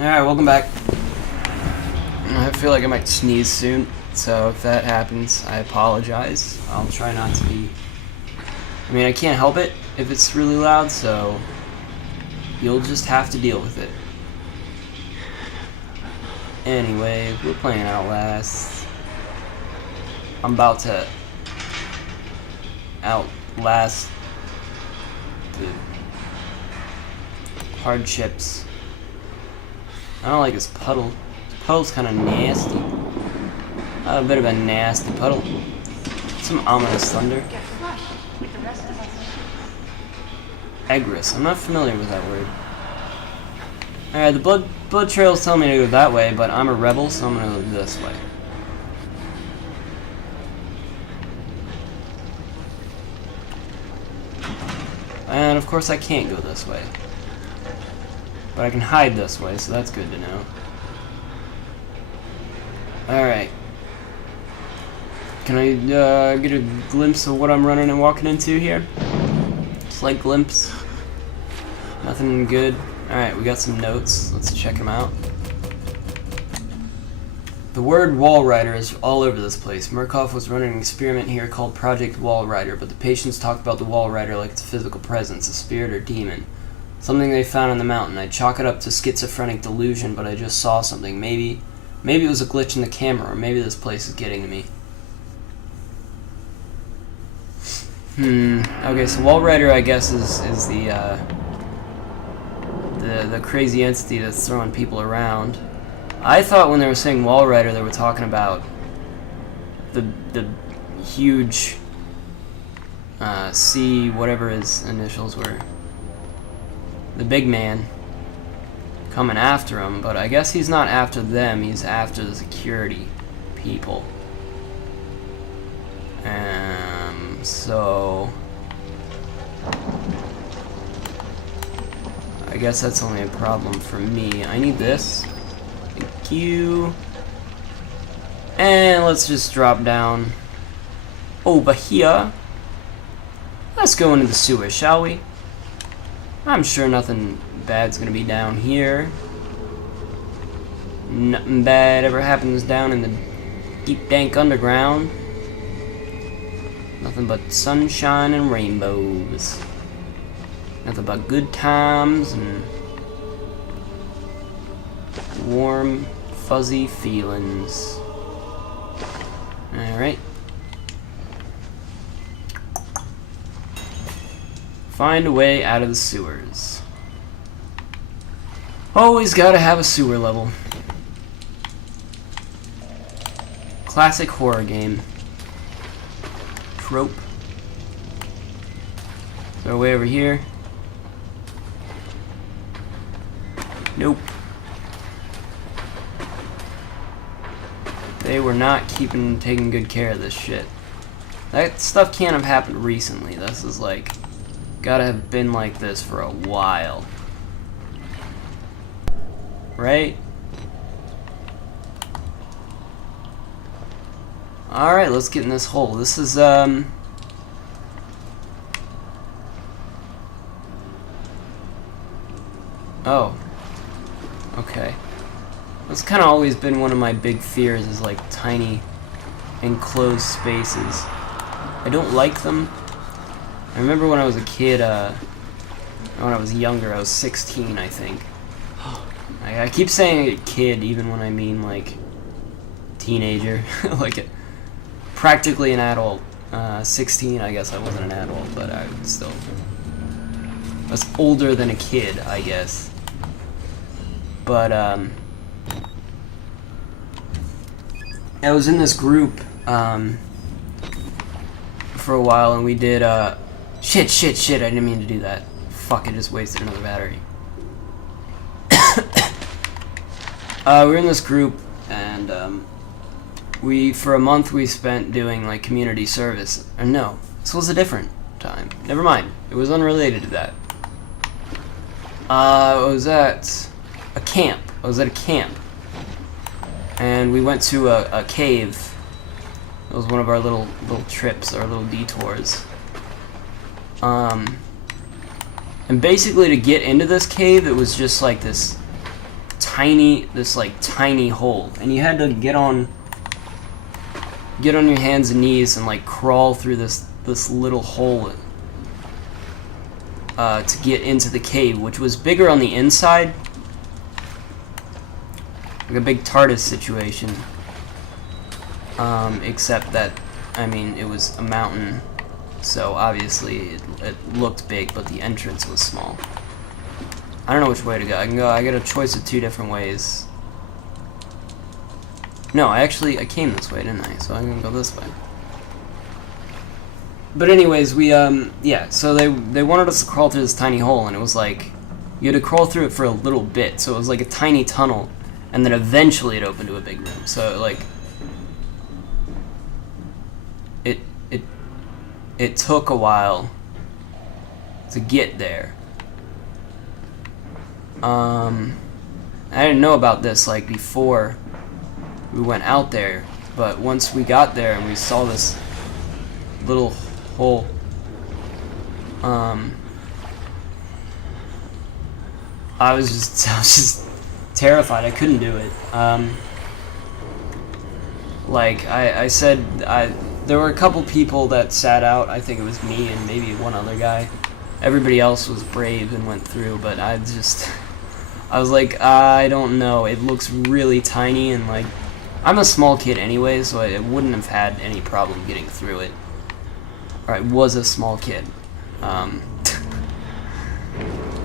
Alright, welcome back. I feel like I might sneeze soon, so if that happens, I apologize. I'll try not to be... I mean, I can't help it if it's really loud, so you'll just have to deal with it. Anyway, we're playing Outlast. I'm about to outlast the hardships. I don't like this puddle. This puddle's kind of nasty. A bit of a nasty puddle. Some ominous thunder. Egress. I'm not familiar with that word. Alright, the blood trail's telling me to go that way, but I'm a rebel, so I'm gonna go this way. And of course I can't go this way. But I can hide this way, so that's good to know. Alright. Can I get a glimpse of what I'm running and walking into here? Slight glimpse. Nothing good. Alright, we got some notes. Let's check them out. The word wall rider is all over this place. Murkoff was running an experiment here called Project Wall Rider, but the patients talk about the wall rider like it's a physical presence, a spirit or demon. Something they found on the mountain. I chalk it up to schizophrenic delusion, but I just saw something. Maybe it was a glitch in the camera, or maybe this place is getting to me. Okay, so Wall Rider, I guess, is the crazy entity that's throwing people around. I thought when they were saying Wall Rider, they were talking about the huge C, whatever his initials were. The big man coming after him, but I guess he's not after them, he's after the security people. So I guess that's only a problem for me. I need this. Thank you. And let's just drop down over here. Let's go into the sewer, shall we? I'm sure nothing bad's gonna be down here. Nothing bad ever happens down in the deep, dank underground. Nothing but sunshine and rainbows. Nothing but good times and warm, fuzzy feelings. Alright. Find a way out of the sewers. Always gotta have a sewer level. Classic horror game. Trope. Is there a way over here? Nope. They were not taking good care of this shit. That stuff can't have happened recently. This is like, gotta have been like this for a while. Right? Alright, let's get in this hole. This is, oh. Okay. That's kind of always been one of my big fears, is like tiny, enclosed spaces. I don't like them. I remember when I was a kid, when I was younger, I was 16, I think. I keep saying kid, even when I mean, like, teenager. Like, practically an adult. 16, I guess I wasn't an adult, but I was older than a kid, I guess. But, I was in this group, for a while, and we did, shit, I didn't mean to do that. Fuck, I just wasted another battery. We were in this group, and, for a month we spent doing, like, community service. Or no, this was a different time. Never mind. It was unrelated to that. I was at a camp. And we went to a cave. It was one of our little trips, our little detours. And basically to get into this cave, it was just like this tiny hole, and you had to get on your hands and knees and like crawl through this little hole to get into the cave, which was bigger on the inside, like a big TARDIS situation. Except that, I mean, it was a mountain, so obviously it looked big, but the entrance was small. I don't know which way to go. I got a choice of 2 different ways. No, I came this way, didn't I? So I'm gonna go this way. But anyways, yeah, so they wanted us to crawl through this tiny hole, and it was like, you had to crawl through it for a little bit, so it was like a tiny tunnel, and then eventually it opened to a big room, so like, it took a while to get there. I didn't know about this, like, before we went out there, but once we got there and we saw this little hole, I was just terrified. I couldn't do it. Like I said, there were a couple people that sat out. I think it was me and maybe one other guy. Everybody else was brave and went through, but I was like, I don't know. It looks really tiny, and like, I'm a small kid anyway, so I wouldn't have had any problem getting through it. Or I was a small kid.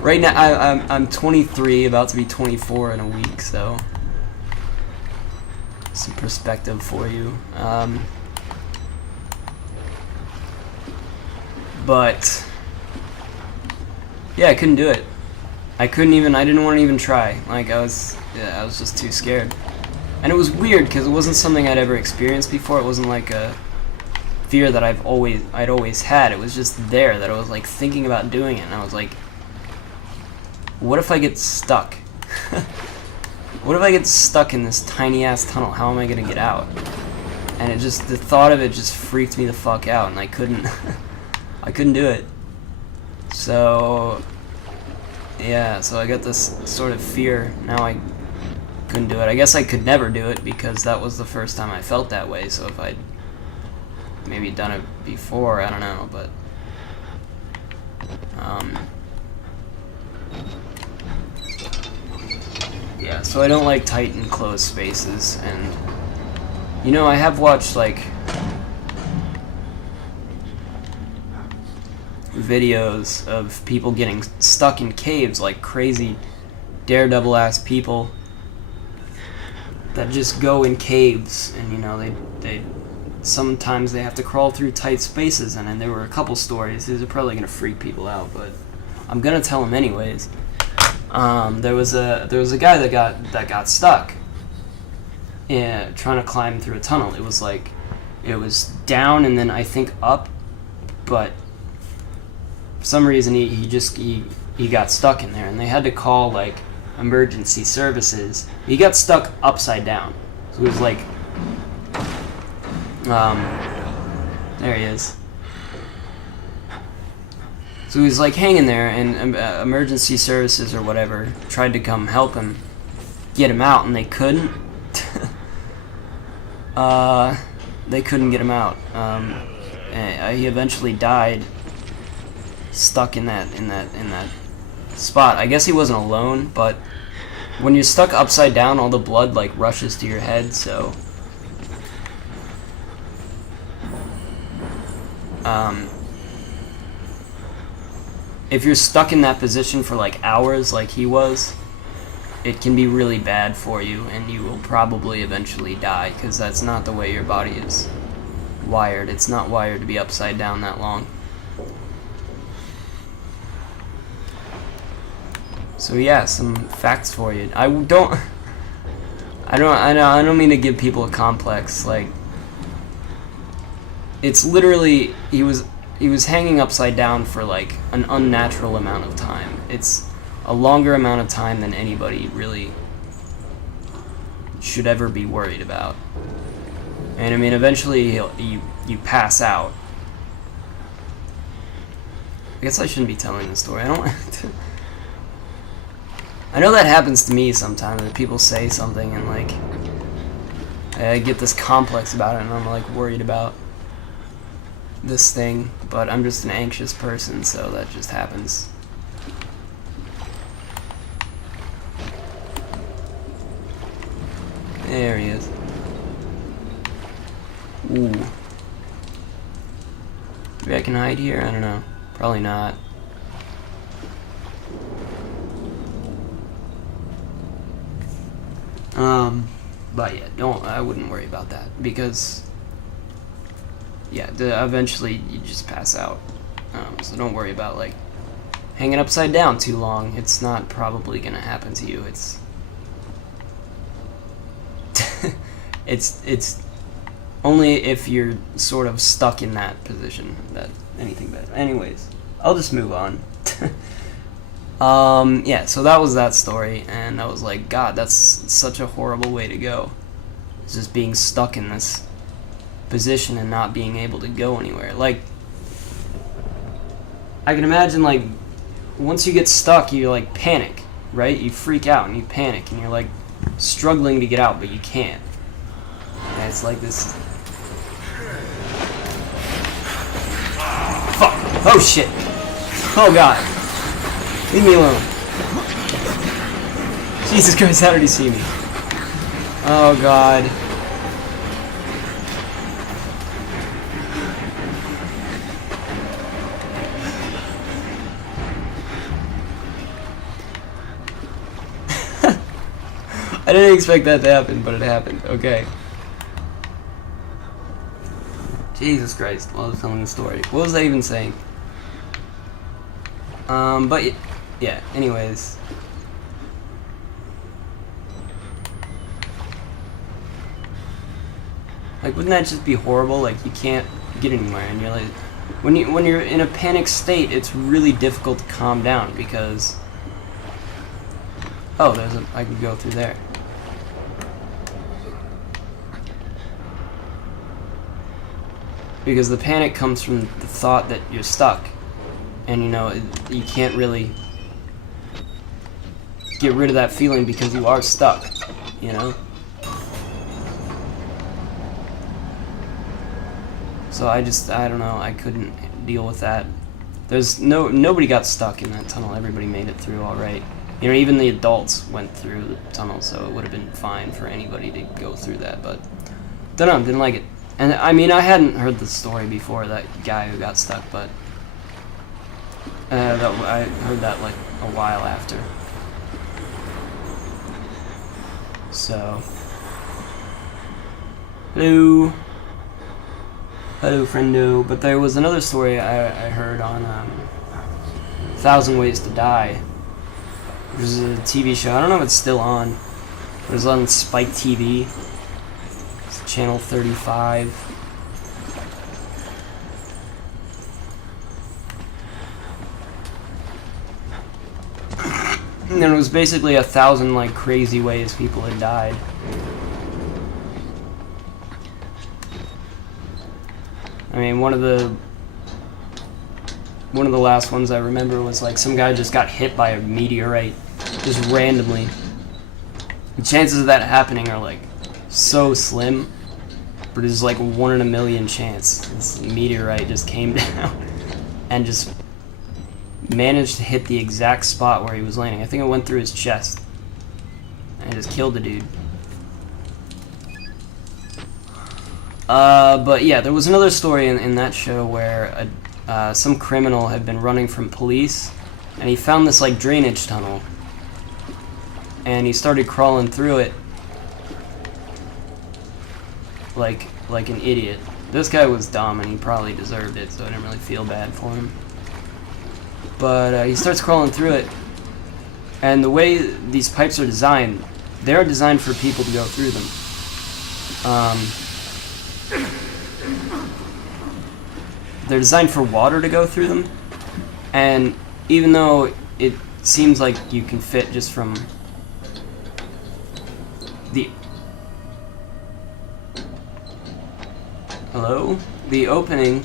Right now, I'm 23, about to be 24 in a week, so some perspective for you. But yeah, I couldn't do it. I didn't want to even try. Like, I was just too scared. And it was weird because it wasn't something I'd ever experienced before. It wasn't like a fear that I'd always had. It was just there that I was like thinking about doing it, and I was like, what if I get stuck? What if I get stuck in this tiny ass tunnel? How am I gonna get out? And the thought of it just freaked me the fuck out, and I couldn't I couldn't do it. So yeah, so I got this sort of fear. Now I couldn't do it. I guess I could never do it because that was the first time I felt that way. So if I'd maybe done it before, I don't know, but yeah, so I don't like tight and closed spaces. And you know, I have watched like videos of people getting stuck in caves, like crazy daredevil ass people that just go in caves, and you know, they sometimes they have to crawl through tight spaces. And there were a couple stories. These are probably gonna freak people out, but I'm gonna tell them anyways. There was a guy that got stuck, trying to climb through a tunnel. It was down and then I think up, but for some reason he got stuck in there, and they had to call like emergency services. He got stuck upside down, so it was like, there he is. So he was like hanging there, and emergency services or whatever tried to come help him get him out, and they couldn't. They couldn't get him out. And he eventually died, stuck in that spot. I guess he wasn't alone, but when you're stuck upside down, all the blood like rushes to your head. So if you're stuck in that position for like hours like he was, it can be really bad for you, and you will probably eventually die, because that's not the way your body is wired. It's not wired to be upside down that long. So yeah, some facts for you. I don't mean to give people a complex. Like, it's literally, he was hanging upside down for like an unnatural amount of time. It's a longer amount of time than anybody really should ever be worried about. And I mean, eventually you pass out. I guess I shouldn't be telling this story. I don't. I know that happens to me sometimes, that people say something and, like, I get this complex about it, and I'm, like, worried about this thing, but I'm just an anxious person, so that just happens. There he is. Ooh. Maybe I can hide here? I don't know. Probably not. But yeah, I wouldn't worry about that, because yeah, eventually you just pass out. So don't worry about, like, hanging upside down too long. It's not probably gonna happen to you. It's only if you're sort of stuck in that position that anything bad. Anyways, I'll just move on. Yeah, so that was that story, and I was like, God, that's such a horrible way to go. It's just being stuck in this position and not being able to go anywhere. Like, I can imagine, like, once you get stuck, you, like, panic, right? You freak out and you panic, and you're, like, struggling to get out, but you can't. And it's like this... Fuck! Oh, shit! Oh, God! Leave me alone. Jesus Christ, how did he see me? Oh, God. I didn't expect that to happen, but it happened. Okay. Jesus Christ, while I was telling the story. What was I even saying? But yeah, anyways. Like, wouldn't that just be horrible? Like, you can't get anywhere, and you're like, when you're in a panic state, it's really difficult to calm down, because oh, I can go through there. Because the panic comes from the thought that you're stuck, and you can't really get rid of that feeling because you are stuck, you know? So I don't know, I couldn't deal with that. Nobody got stuck in that tunnel, everybody made it through alright. You know, even the adults went through the tunnel, so it would have been fine for anybody to go through that, but don't know, didn't like it. And I mean, I hadn't heard the story before, that guy who got stuck, but I heard that like a while after. So, hello, friendo. But there was another story I heard on 1,000 Ways to Die. It was a TV show. I don't know if it's still on. It was on Spike TV. It's channel 35. And then it was basically 1,000 like crazy ways people had died. I mean, one of the last ones I remember was like some guy just got hit by a meteorite, just randomly. The chances of that happening are like so slim, but it's like 1 in a million chance. This meteorite just came down and just managed to hit the exact spot where he was landing. I think it went through his chest and just killed the dude. But yeah, there was another story in that show where some criminal had been running from police, and he found this like drainage tunnel, and he started crawling through it like an idiot. This guy was dumb, and he probably deserved it, so I didn't really feel bad for him. But he starts crawling through it, and the way these pipes are designed, they're designed for people to go through them. They're designed for water to go through them, and even though it seems like you can fit just from the the opening,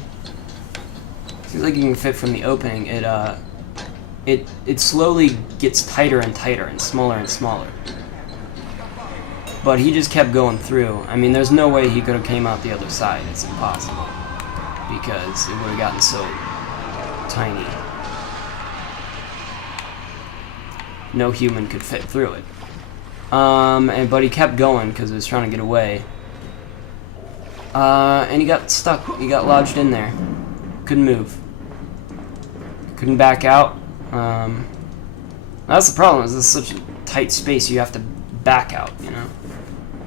seems like you can fit from the opening, it slowly gets tighter and tighter and smaller and smaller. But he just kept going through. I mean, there's no way he could have came out the other side. It's impossible. Because it would have gotten so tiny. No human could fit through it. But he kept going because he was trying to get away. And he got stuck. He got lodged in there. Couldn't move. Couldn't back out. That's the problem. Is this is such a tight space? You have to back out, you know.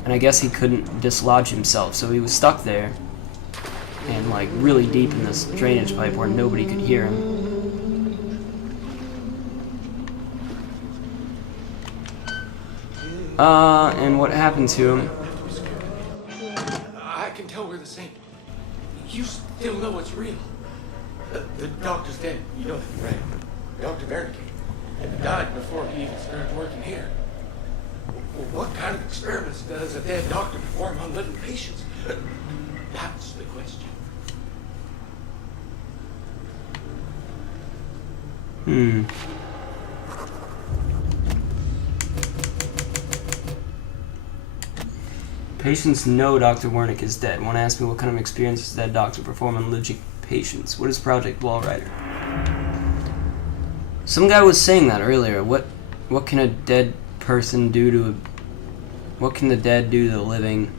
And I guess he couldn't dislodge himself, so he was stuck there, and like really deep in this drainage pipe where nobody could hear him. And what happened to him? I can tell we're the same. You still know it's real. The doctor's dead. You know that, right? Dr. Barricade. And he died before he even started working here. Well, what kind of experiments does a dead doctor perform on living patients? That's the question. Patients know Dr. Wernick is dead. One asked me what kind of experiences does that doctor perform on living patients. What is Project Wallrider? Some guy was saying that earlier. What can a dead person do to what can the dead do to the living?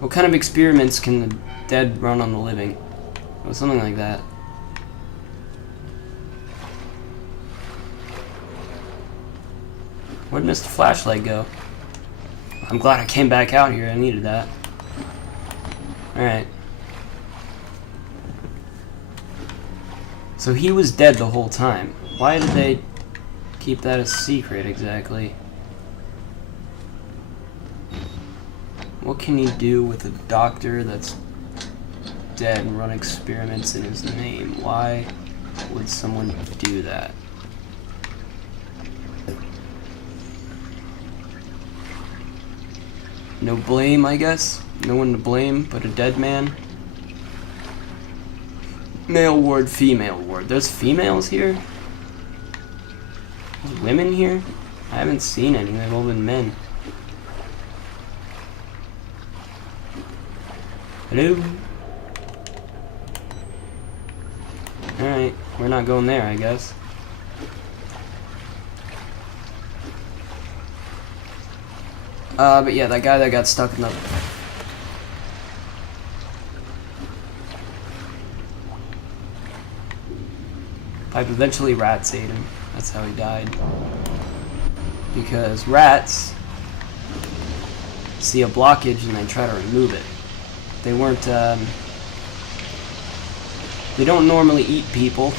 What kind of experiments can the dead run on the living? Or something like that. Where'd Mr. Flashlight go? I'm glad I came back out here. I needed that. Alright. So he was dead the whole time. Why did they keep that a secret exactly? What can you do with a doctor that's dead and run experiments in his name? Why would someone do that? No blame, I guess. No one to blame but a dead man. Male ward, female ward. There's females here? There's women here? I haven't seen any. They've all been men. Hello? Alright, we're not going there, I guess. But yeah, that guy that got stuck in the... pipe, eventually rats ate him. That's how he died. Because rats see a blockage and they try to remove it. They weren't, they don't normally eat people.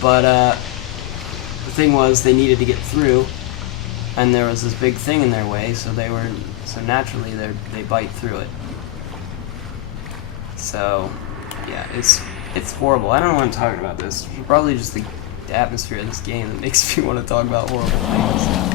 But, the thing was, they needed to get through. And there was this big thing in their way, so naturally they bite through it. So, yeah, it's horrible. I don't know why I'm talking about this. It's probably just the atmosphere of this game that makes me want to talk about horrible things.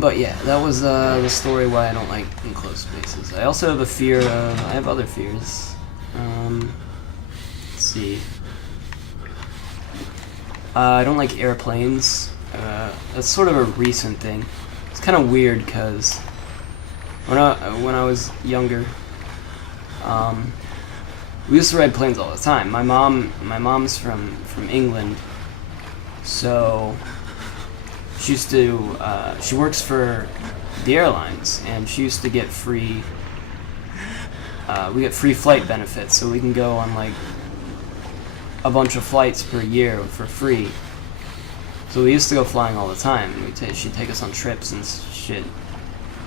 But yeah, that was the story why I don't like enclosed spaces. I also have a fear of... I have other fears. Let's see. I don't like airplanes. That's sort of a recent thing. It's kind of weird because when I was younger, we used to ride planes all the time. My mom's from England, so she used to, she works for the airlines, and she used to get free, we get free flight benefits, so we can go on, like, a bunch of flights per year for free. So we used to go flying all the time. She'd take us on trips and shit,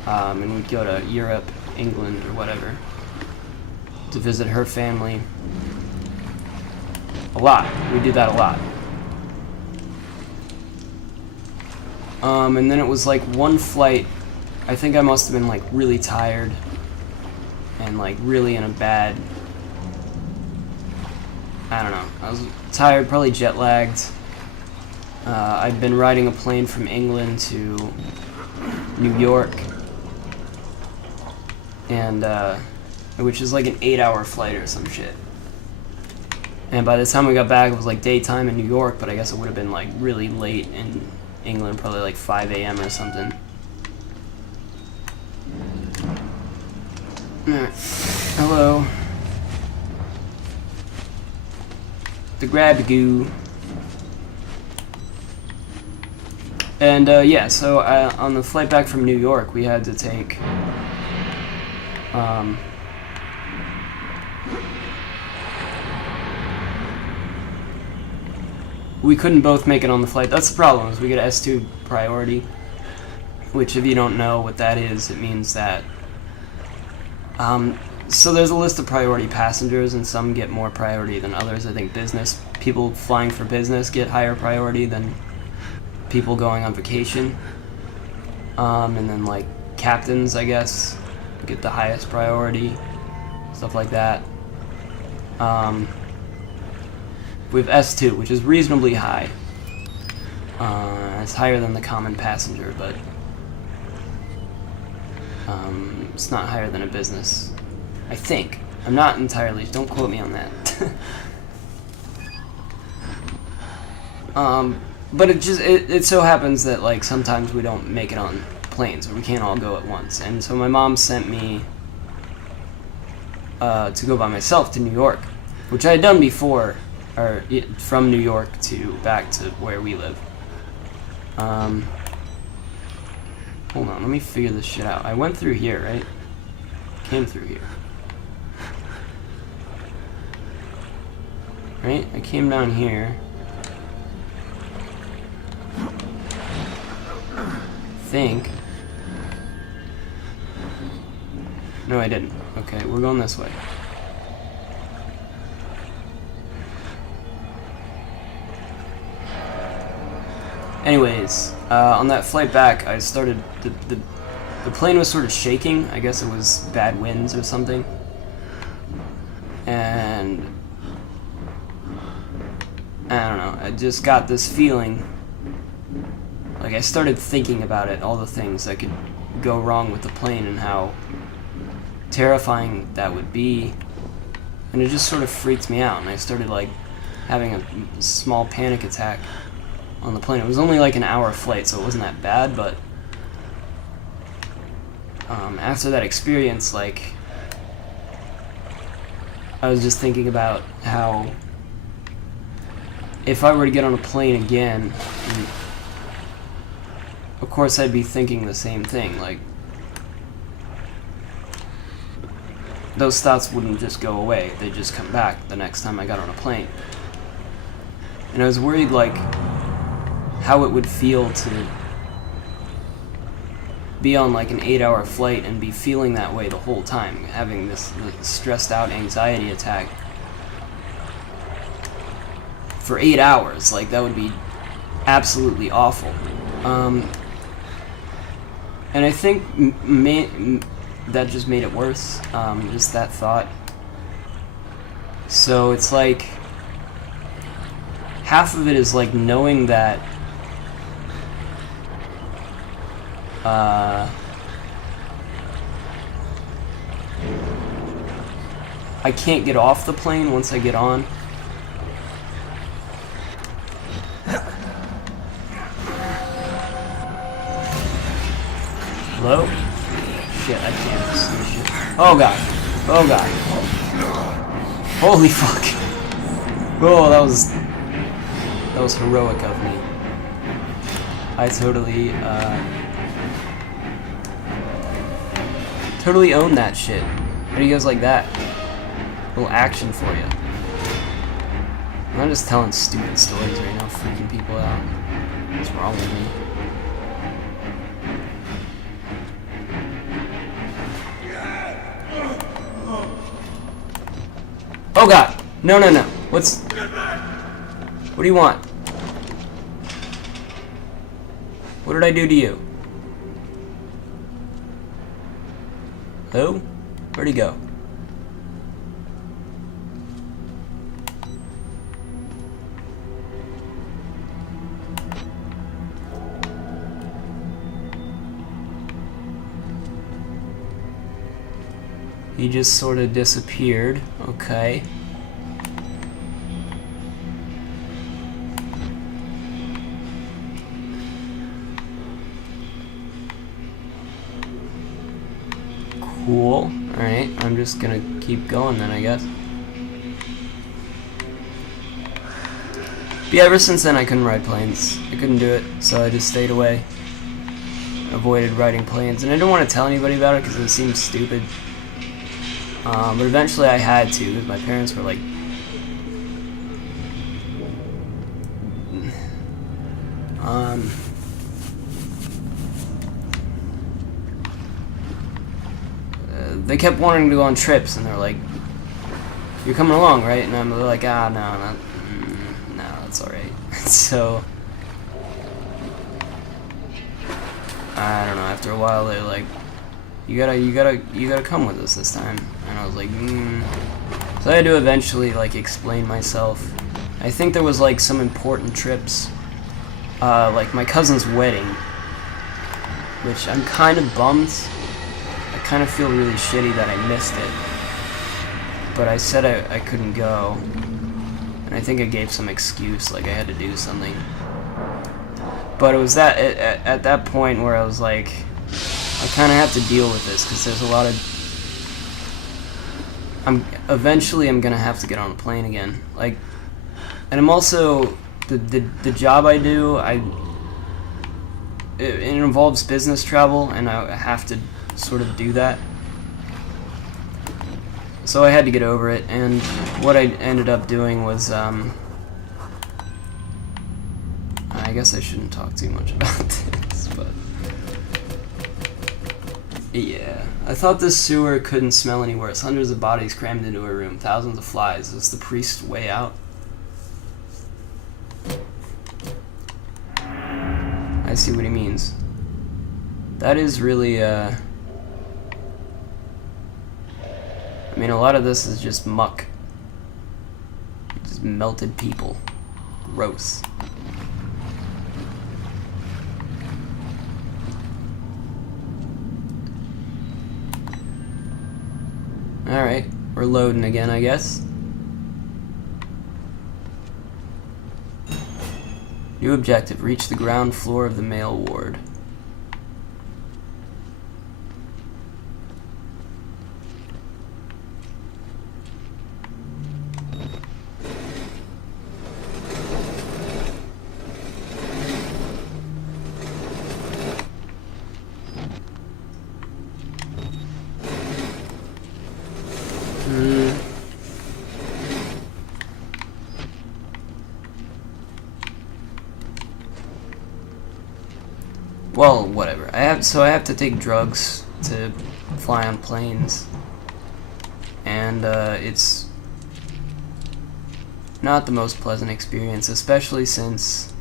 and we'd go to Europe, England, or whatever, to visit her family. A lot. We did that a lot. And then it was like one flight, I think I must have been like really tired and like really in a bad, I don't know, I was tired, probably jet lagged. I'd been riding a plane from England to New York, and which is like an 8-hour flight or some shit. And by the time we got back, it was like daytime in New York, but I guess it would have been like really late in England, probably like 5 a.m. or something. Alright. Hello. The grab goo. And yeah, so on the flight back from New York, we had to take we couldn't both make it on the flight. That's the problem, is we get S2 priority, which if you don't know what that is, it means that so there's a list of priority passengers, and some get more priority than others. I think business people flying for business get higher priority than people going on vacation, and then like captains, I guess, get the highest priority, stuff like that. We have S2, which is reasonably high. It's higher than the common passenger, but it's not higher than a business, I think. I'm not entirely, don't quote me on that. But it so happens that like sometimes we don't make it on planes, or we can't all go at once. And so my mom sent me to go by myself to New York, which I had done before, or from New York to back to where we live. Hold on, let me figure this shit out. I went through here, right? Came through here. Right? I came down here. Think. No, I didn't. Okay, we're going this way. Anyways, on that flight back, I started the plane was sort of shaking. I guess it was bad winds or something. And I don't know, I just got this feeling, like I started thinking about it, all the things that could go wrong with the plane and how terrifying that would be, and it just sort of freaked me out, and I started like having a small panic attack on the plane. It was only like an hour flight, so it wasn't that bad, but after that experience, like, I was just thinking about how if I were to get on a plane again, of course I'd be thinking the same thing, like, those thoughts wouldn't just go away, they'd just come back the next time I got on a plane. And I was worried, like, how it would feel to be on like an 8-hour flight and be feeling that way the whole time, having this stressed out anxiety attack for 8 hours. Like, that would be absolutely awful. And I think that just made it worse, just that thought. So it's like half of it is like knowing that I can't get off the plane once I get on. Hello? Shit, I can't see shit. Oh god. Oh god. Holy fuck. Oh, that was heroic of me. I totally own that shit. How do you guys like that? A little action for you. I'm not just telling stupid stories right now, freaking people out. What's wrong with me? Oh god! No, no, no. What do you want? What did I do to you? Who? Where'd he go? He just sort of disappeared. Okay. Cool. Alright, I'm just gonna keep going then, I guess. But yeah, ever since then I couldn't ride planes. I couldn't do it, so I just stayed away. Avoided riding planes, and I didn't want to tell anybody about it because it seemed stupid. But eventually I had to, because my parents were like, they kept wanting to go on trips, and they're like, "You're coming along, right?" And I'm like, "Ah, no, that's all right." So I don't know. After a while, they're like, "You gotta come with us this time." And I was like, So I had to eventually like explain myself. I think there was like some important trips, like my cousin's wedding, which I'm kind of bummed. I kind of feel really shitty that I missed it. But I said I couldn't go, and I think I gave some excuse, like I had to do something. But it was that at that point where I was like, I kind of have to deal with this because there's a lot of. Eventually I'm gonna have to get on a plane again, like, and I'm also the job I do. It involves business travel, and I have to sort of do that. So I had to get over it, and what I ended up doing was, I guess I shouldn't talk too much about this, but yeah. I thought this sewer couldn't smell any worse. Hundreds of bodies crammed into a room, thousands of flies. Is the priest's way out? I see what he means. That is really, I mean, a lot of this is just muck. Just melted people. Gross. Alright, we're loading again, I guess. New objective, reach the ground floor of the male ward. Well, whatever. I have to take drugs to fly on planes, and it's not the most pleasant experience, especially since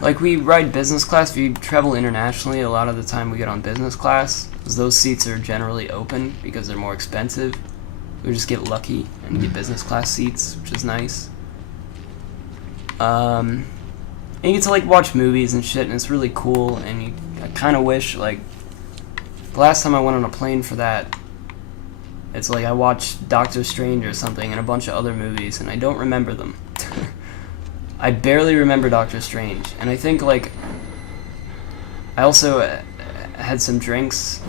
like we ride business class. If you travel internationally, a lot of the time we get on business class, because those seats are generally open because they're more expensive. We just get lucky and get business class seats, which is nice. And you get to like watch movies and shit, and it's really cool. And I kind of wish, like, the last time I went on a plane for that, it's like I watched Doctor Strange or something and a bunch of other movies, and I don't remember them. I barely remember Doctor Strange, and I think like I also had some drinks.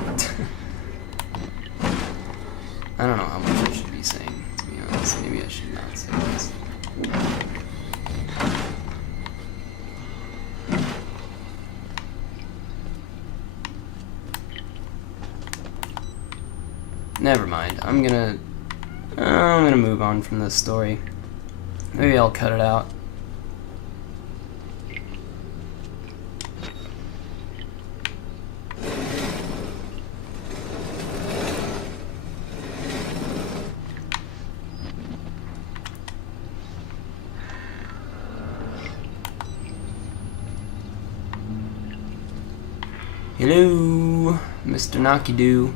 I don't know how much I should be saying, to be honest. Maybe I should not say this. Never mind. I'm gonna move on from this story. Maybe I'll cut it out. Hello, Mr. Knocky-Doo.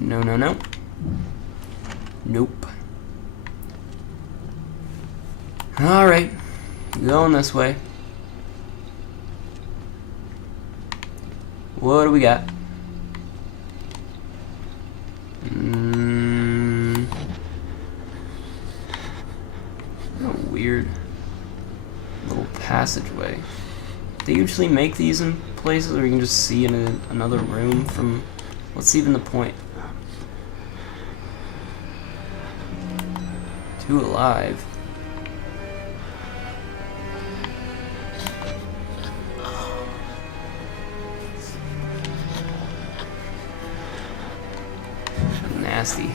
No. Nope. Alright. Going this way. What do we got? What a weird little passageway. They usually make these in places where you can just see in another room from... What's even the point? Two alive. Nasty.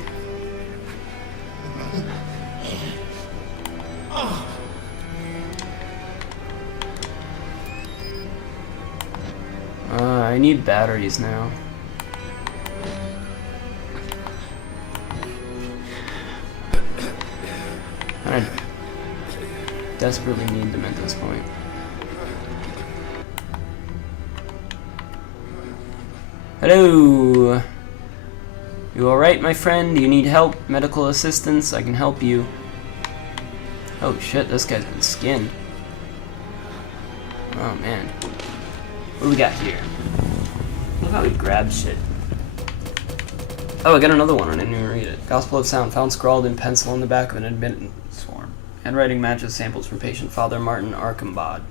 I need batteries now. I desperately need them at this point. Hello! You alright, my friend? Do you need help? Medical assistance? I can help you. Oh shit, this guy's been skinned. Oh man. What do we got here? Look how he grabs shit. Oh, I got another one. I didn't even read it. Gospel of Sound, found scrawled in pencil on the back of an admittance form. Handwriting matches samples from patient Father Martin Archambaud.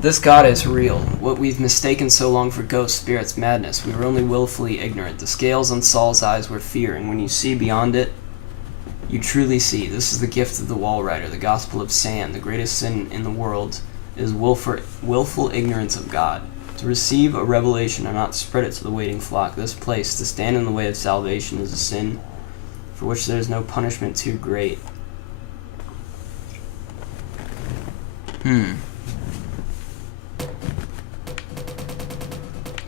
This God is real. What we've mistaken so long for ghosts, spirits, madness, we were only willfully ignorant. The scales on Saul's eyes were fear, and when you see beyond it, you truly see. This is the gift of the wall rider, the gospel of sand. The greatest sin in the world is willful ignorance of God. To receive a revelation and not spread it to the waiting flock. This place, to stand in the way of salvation, is a sin for which there is no punishment too great.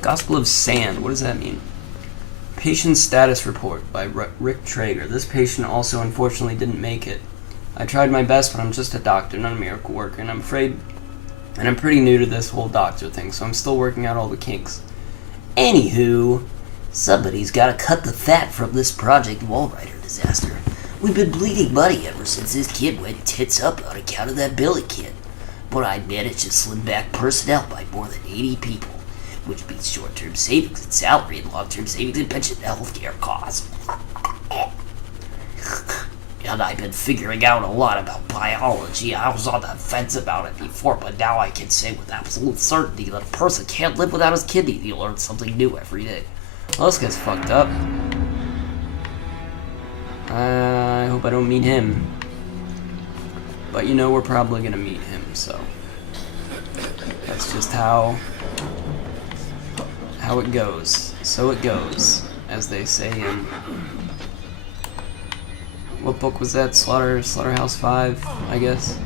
Gospel of Sand, what does that mean? Patient status report by Rick Traeger. This patient also unfortunately didn't make it. I tried my best, but I'm just a doctor, not a miracle worker, and I'm afraid... And I'm pretty new to this whole doctor thing, so I'm still working out all the kinks. Anywho, somebody's gotta cut the fat from this Project Wallrider disaster. We've been bleeding money ever since this kid went tits up on account of that Billy kid. But I managed to slim back personnel by more than 80 people, which means short-term savings in salary and long-term savings in pension and healthcare costs. And I've been figuring out a lot about biology. I was on the fence about it before, but now I can say with absolute certainty that a person can't live without his kidney. You learn something new every day. Well, this guy's fucked up. I hope I don't meet him. But you know we're probably gonna meet him, so... That's just how it goes. So it goes, as they say in... What book was that? Slaughterhouse 5, I guess.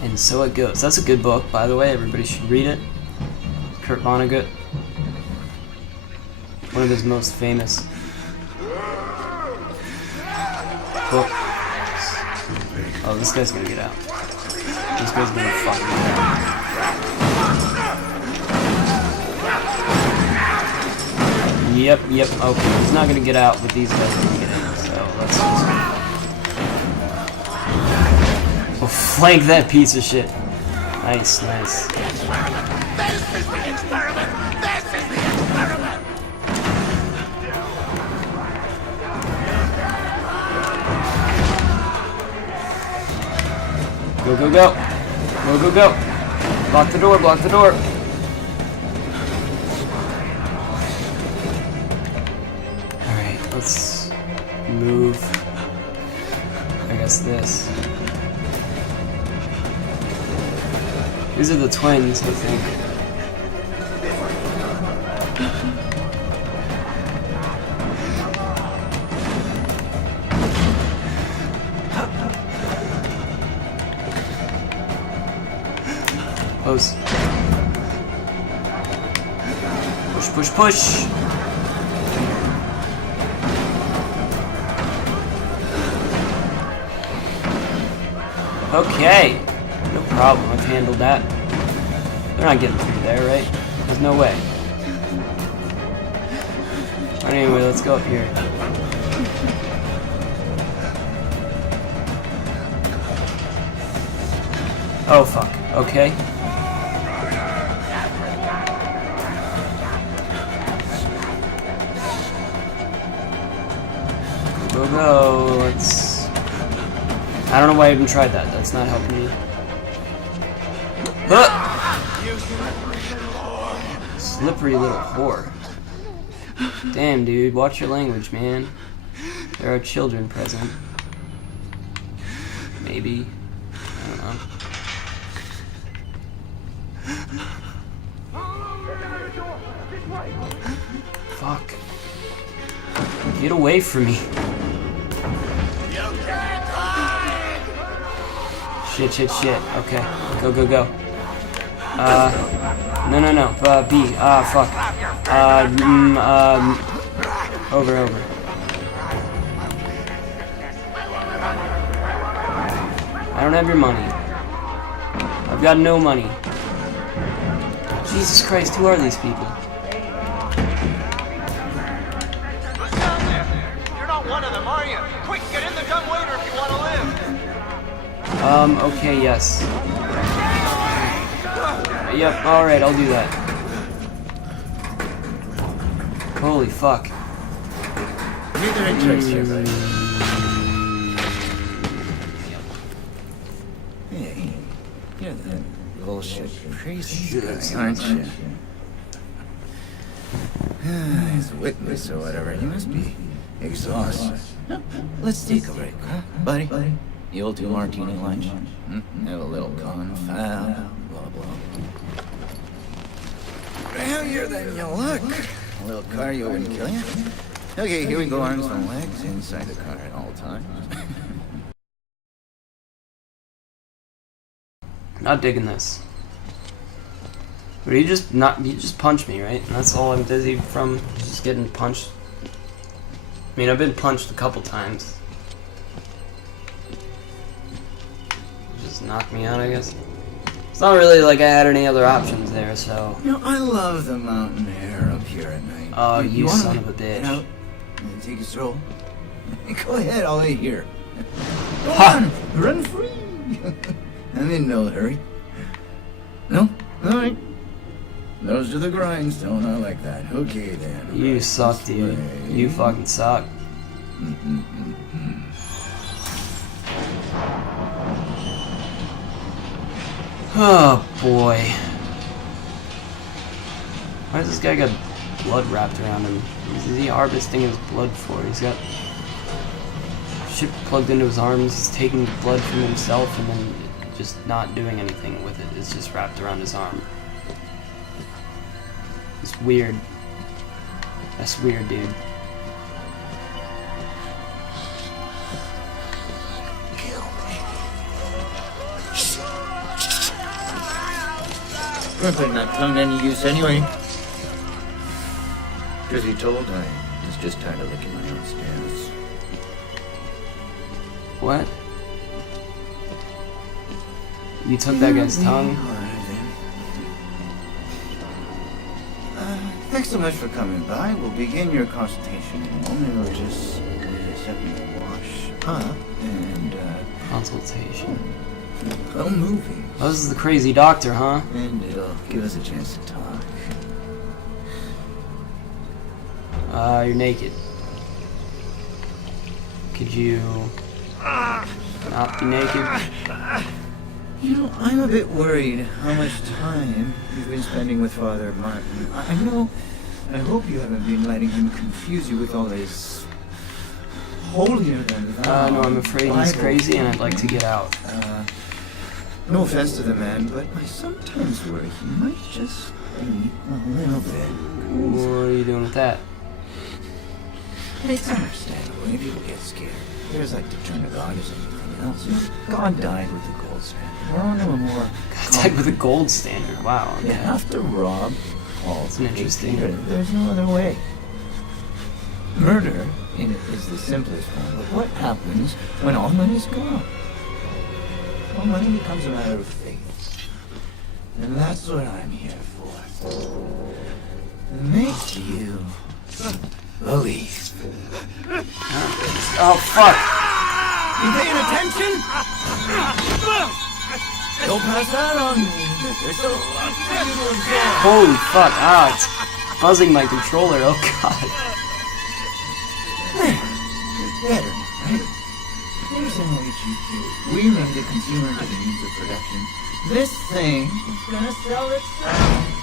And so it goes. That's a good book, by the way. Everybody should read it. Kurt Vonnegut. One of his most famous books. Oh, this guy's gonna get out. This guy's gonna fucking get out. Yep, okay. He's not gonna get out, but these guys are gonna get in, so let's just... Oh, flank that piece of shit. Nice. This is the experiment! This is the experiment! Go. Block the door. Let's move, I guess this. These are the twins, I think. Close. Push. Okay, no problem, I've handled that. They're not getting through there, right? There's no way. But anyway, let's go up here. Oh fuck. Okay. Go, go, let's... I don't know why I even tried that. That's not helping me. Huh! Slippery little whore. Damn, dude. Watch your language, man. There are children present. Maybe. I don't know. Fuck. Get away from me. Shit, shit, shit. Okay. Go, go, go. No, no, no. B. Fuck. Over, over. I don't have your money. I've got no money. Jesus Christ, who are these people? You're not one of them, are you? Quick, get in the dumbwaiter if you want to live. Okay, yes. Yep, alright, I'll do that. Holy fuck. Neither interest you, buddy. Hey, you're the bullshit crazy guy, aren't you? As a witness or whatever, you must be exhausted. Let's take a break, huh, buddy? You'll do martini lunch. Have a little confab, blah blah. Heavier than you look. A little cardio wouldn't kill you. Okay, here we go, arms and legs inside the car at all times. Not digging this. But he just punched me, right? And that's all I'm dizzy from, just getting punched. I mean, I've been punched a couple times. Just knocked me out, I guess. It's not really like I had any other options there, so... You know, I love the mountain air up here at night. Oh, you wanna son of a head bitch. out and take a stroll? Go ahead, I'll wait here. Go Ha! on, run free. I'm in no hurry. No? Alright. Those are the grindstone, I like that. Okay then. You Right suck, this dude. way. You fucking suck. Oh boy. Why does this guy got blood wrapped around him? Is he harvesting his blood for? He's got shit plugged into his arms. He's taking blood from himself and then just not doing anything with it. It's just wrapped around his arm. It's weird. That's weird, dude. We're putting that tongue to any use anyway. Truth be told, I was just tired of licking my own stairs. What? You took that guy's tongue? Thanks so much for coming by. We'll begin your consultation in a moment. We'll just need a second to wash up and, Consultation. go moving. Oh, this is the crazy doctor, huh? And it'll give us a chance to talk. You're naked. Could you not be naked? You know, I'm a bit worried how much time you've been spending with Father Martin. I hope you haven't been letting him confuse you with all his holier than thou. No, I'm afraid he's Bible. crazy and I'd like to get out. No offense to the man, but I sometimes worry he might just be a little bit. What are you doing with that? It's understandable when people get scared. There's like to turn to God as anything else. You know, God died with the gold standard. We're on to a more... Attack with a gold standard. Wow. You Okay. have to rob Paul. That's an interesting- Peter. There's no other way. Murder in it is the simplest form, but what happens when all money's gone? Well, money becomes a matter of faith. And that's what I'm here for. To make you believe. Oh, fuck! You paying attention? Don't pass that on me. There's a lot for you to absorb. Holy fuck! Ah, it's buzzing my controller. Oh god. Better, right? Here's an HEQ. We run the consumer to the means of production. This thing is gonna sell itself.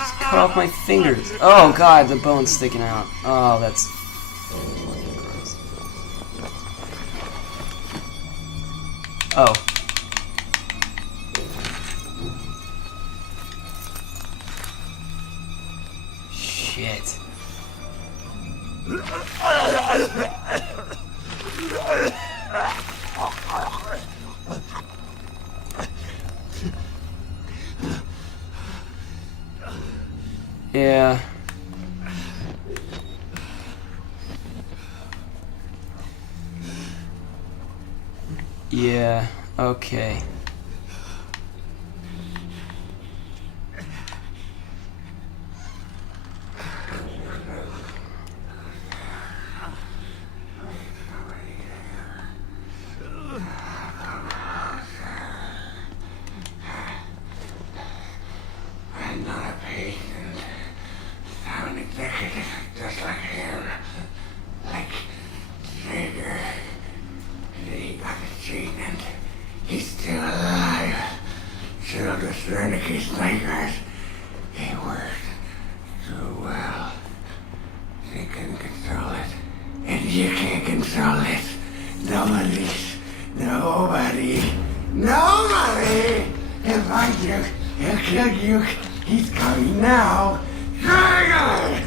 Just cut off my fingers. Oh god, the bone's sticking out. Oh, that's fucking gross. Oh. Shit. Yeah. Yeah, okay. I'm not a patient. I'm an executive, just like him. Like Jagger. He got his treatment. He's still alive. Killed with Wernicke's nightmares. He worked so well. They couldn't control it. And you can't control it. Nobody can find you. He'll kill you. He's coming now. Trigger!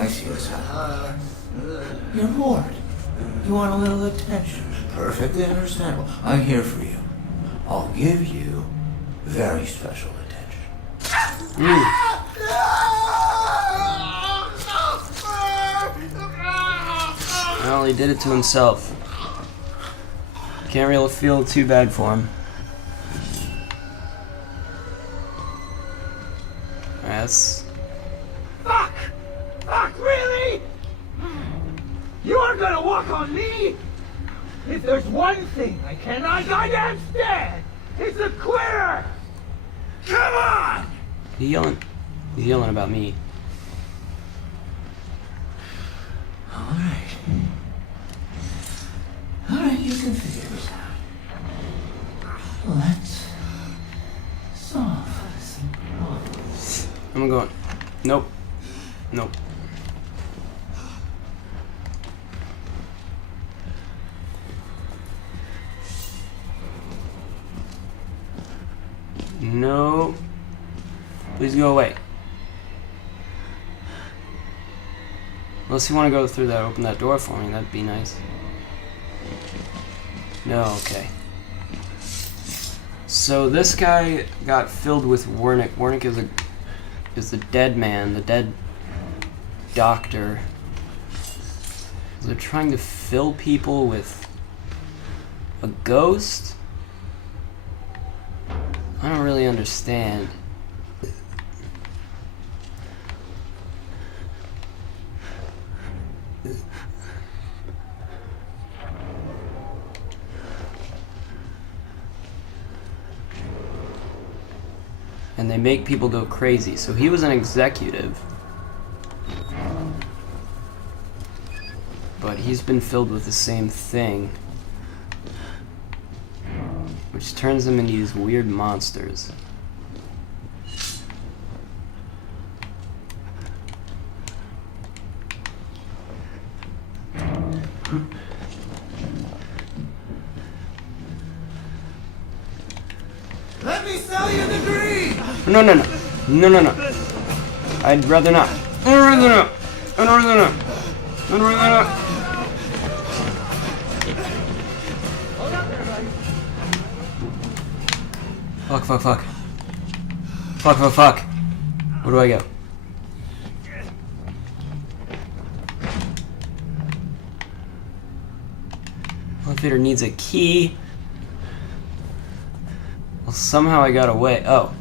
I see what's happening. You're bored. You want a little attention. Perfectly understandable. I'm here for you. I'll give you very special attention. Well, he did it to himself. Can't really feel too bad for him. That's... Fuck! Fuck, really? You are gonna walk on me? If there's one thing I cannot goddamn stand, it's a quitter! Come on! He's yelling about me. Alright, you can figure this out. Let's solve some problems. I'm going. Nope. Nope. No. Please go away. Unless you want to go through that, open that door for me, that'd be nice. No, okay. So this guy got filled with Wernick. Wernick is the dead man, the dead doctor. They're trying to fill people with a ghost? I don't really understand. And they make people go crazy. So he was an executive. But he's been filled with the same thing. Which turns them into these weird monsters. Let me sell you the dream! No, no, no. No, no, no. I'd rather not. I'd rather not. I'd rather not. I'd rather not. Hold up, everybody. Fuck, fuck, fuck. Fuck, fuck, fuck. Where do I go? Elevator needs a key. Well, somehow I got away. Oh.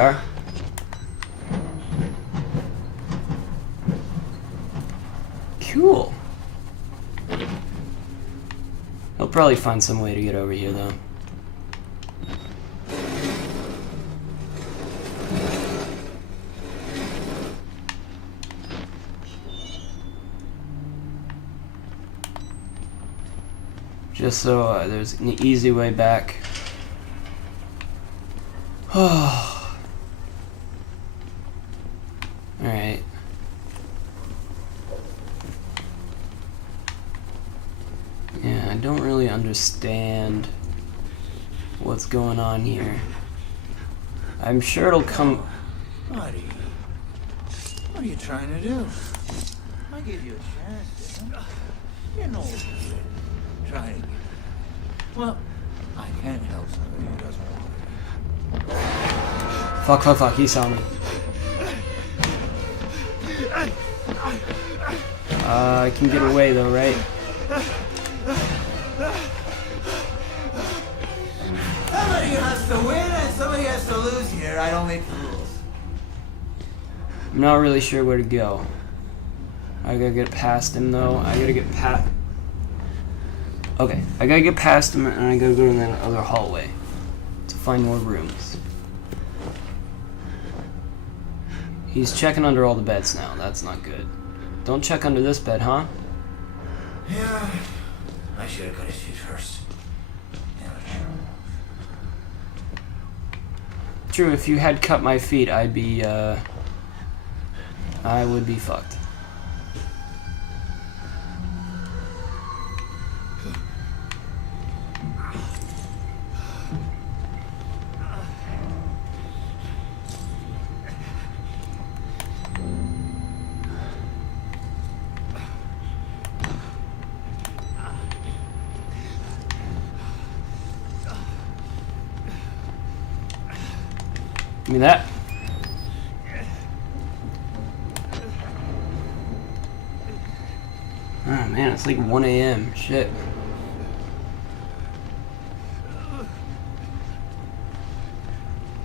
are. Cool. He'll probably find some way to get over here, though. Just so there's an easy way back. Oh. Alright. Yeah, I don't really understand what's going on here. I'm sure it'll come... Buddy, what are you trying to do? I gave you a chance, didn't I? You're no old kid. Try it again. Well, I can't help somebody who doesn't want it. Fuck, fuck, fuck, he saw me. I can get away though, right? Somebody has to win and somebody has to lose here. I don't make the rules. I'm not really sure where to go. I gotta get past him though. I gotta get past... Okay, I gotta get past him and I gotta go to that other hallway to find more rooms. He's checking under all the beds now. That's not good. Don't check under this bed, huh? Yeah, I should have got his feet first. True, if you had cut my feet, I'd be, I would be fucked. Give me that. Oh man, it's like 1 a.m. Shit.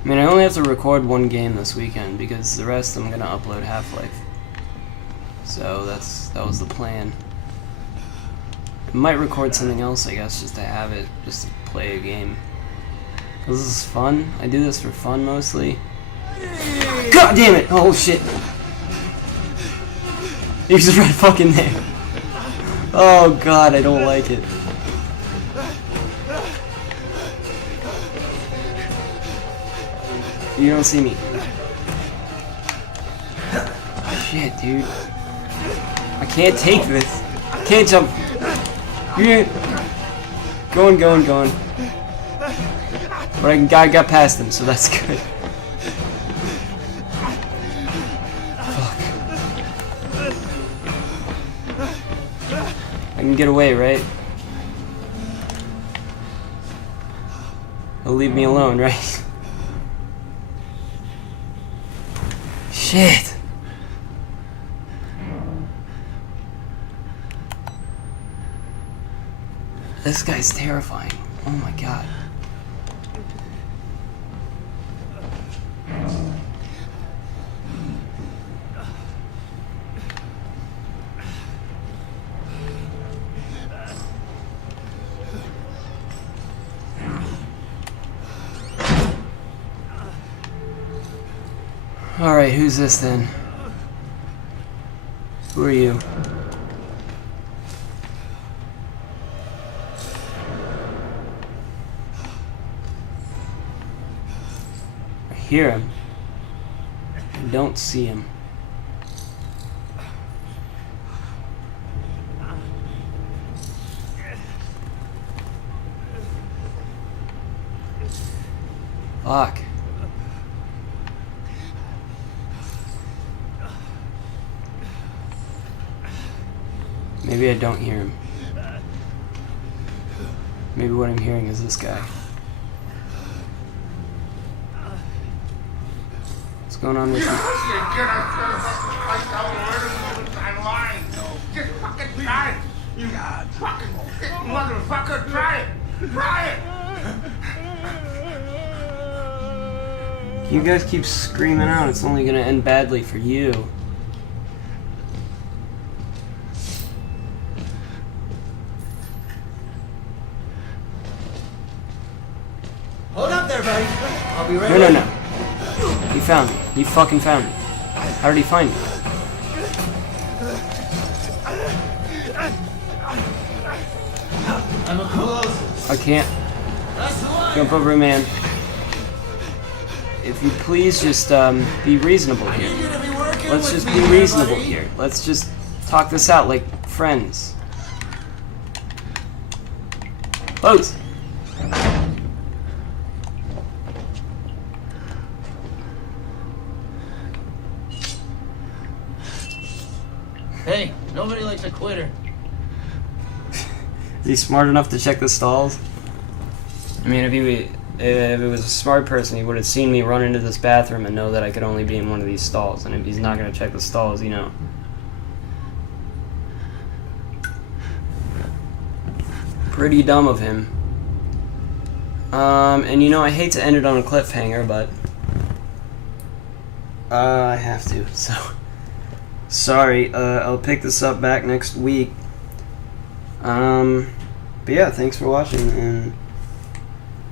I mean, I only have to record one game this weekend because the rest I'm gonna upload Half-Life. So that was the plan. I might record something else, I guess, just to have it, just to play a game. This is fun. I do this for fun mostly. God damn it! Oh shit! He's right fucking there. Oh god, I don't like it. You don't see me. Shit, dude. I can't take this. I can't jump. Going, going, going. But I got past him, so that's good. Fuck. I can get away, right? He'll leave me alone, right? Shit. This guy's terrifying. Oh my god. Alright, who's this then? Who are you? I hear him. I don't see him. Fuck. Maybe I don't hear him. Maybe what I'm hearing is this guy. What's going on with you? Just fucking try it! You fucking motherfucker, try it! Try it! You guys keep screaming out, it's only gonna end badly for you. Hold up there, buddy. I'll be right No, with no, no. He found me. He fucking found me. How did he find me? I'm close. I can't That's the one. jump over a man. If you please just be reasonable I here. need you to be working Let's with just me be here, reasonable buddy. here. Let's just talk this out like friends. Close. Hey, nobody likes a quitter. Is he smart enough to check the stalls? I mean, if it was a smart person, he would have seen me run into this bathroom and know that I could only be in one of these stalls. And if he's not going to check the stalls, you know. Pretty dumb of him. And you know, I hate to end it on a cliffhanger, but I have to, so sorry. I'll pick this up back next week. But yeah, thanks for watching, and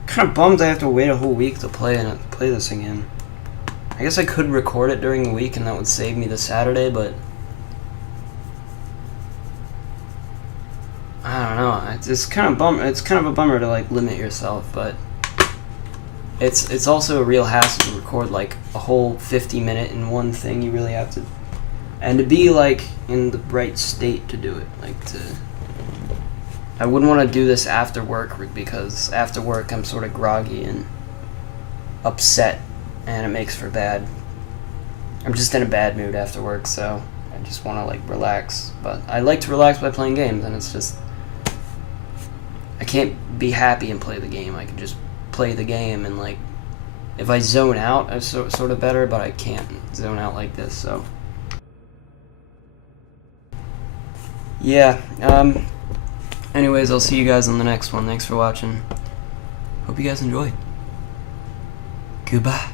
kind of bummed I have to wait a whole week to play this again. I guess I could record it during the week, and that would save me the Saturday, but I don't know. It's kind of a bummer to like limit yourself, but it's also a real hassle to record like a whole 50-minute in one thing. You really have to, and to be like in the right state to do it. I wouldn't want to do this after work, because after work I'm sort of groggy and upset, and it makes for bad. I'm just in a bad mood after work, so I just want to like relax. But I like to relax by playing games, and it's just I can't be happy and play the game. I can just play the game, and like if I zone out, I'm sort of better, but I can't zone out like this. So yeah. Anyways, I'll see you guys on the next one. Thanks for watching. Hope you guys enjoyed. Goodbye.